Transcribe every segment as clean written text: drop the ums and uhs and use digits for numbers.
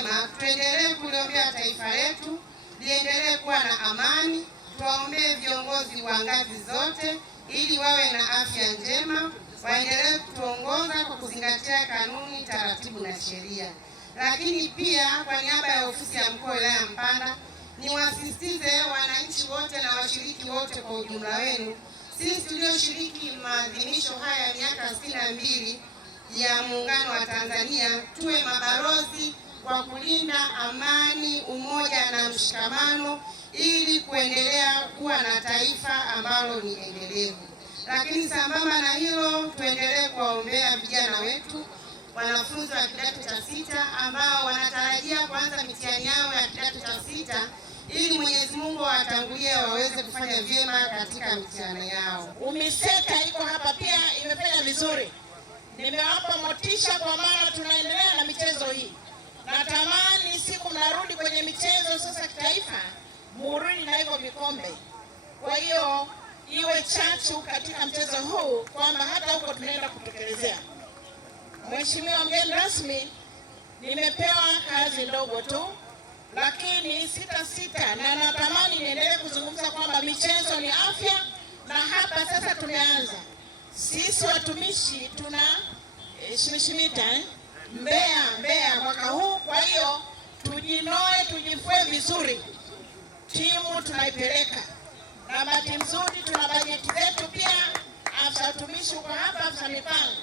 njema, tuendelee kuliombea taifa letu liendelee kuwa na amani. Tuwaombee viongozi wa ngazi zote ili wawe na afya njema, waendelee kutuongoza kwa kuzingatia kanuni, taratibu na sheria. Lakini pia kwa niaba ya ofisi ya mkuu wa wilaya Mpanda, niwasisitize wananchi wote na washiriki wote kwa ujumla wenu, sisi tulioshiriki maadhimisho haya ya miaka 62 ya Muungano wa Tanzania, tuwe mabalozi kwa kulinda amani, umoja na mshikamano ili kuendelea kuwa na taifa ambalo ni endelevu. Lakini sambamba na hilo, tuendelee kuwaombea vijana wetu, wanafunzi wa kidato cha 6 ambao wanatarajia kuanza mitihani yao ya kidato cha 6 ili Mwenyezi Mungu awatangulie waweze kufanya vyema katika mitihani yao. UMISETA iko hapa pia imefanya vizuri. Nimewapa motisha kwa maana tunaendelea na michezo hii. Natamani siku mnarudi kwenye michezo sasa kitaifa, murudi na hivyo vikombe. Kwa hiyo iwe chachu katika mchezo huu kwamba hata huko tunaenda kutekelezea. Mheshimiwa mgeni rasmi, nimepewa kazi ndogo tu, lakini sita na natamani niendelee kuzungumza kwamba michezo ni afya, na hapa sasa tumeanza. Sisi watumishi tuna shimishimita Mbeya mwaka huu, kwa hiyo tujinoe, tujifue vizuri. Timu tunaipeleka na bahati nzuri tuna bajeti zetu pia, afisa utumishi kwa hapa, afisa mipango,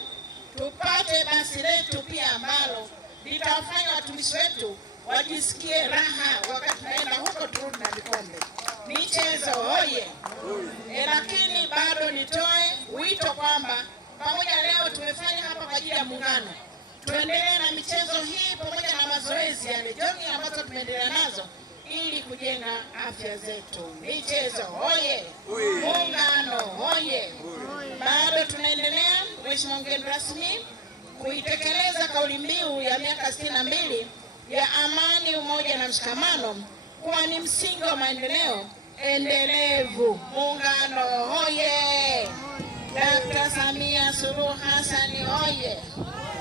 tupate basi letu pia ambalo litawafanya watumishi wetu wajisikie raha wakati tunaenda huko, turudi na vikombe. Michezo oye! Lakini bado nitoe wito kwamba pamoja leo tumefanya hapa kwa ajili ya Muungano, tuendelee na michezo hii pamoja na mazoezi yale jioni ambazo tumeendelea nazo ili kujenga afya zetu. Michezo oye! Muungano oye! Bado tunaendelea, Mheshimiwa mgeni rasmi, kuitekeleza kauli mbiu ya miaka 62 ya amani, umoja na mshikamano kuwa ni msingi wa maendeleo endelevu. Muungano oye! Dkt. Samia Suluhu Hassan oye!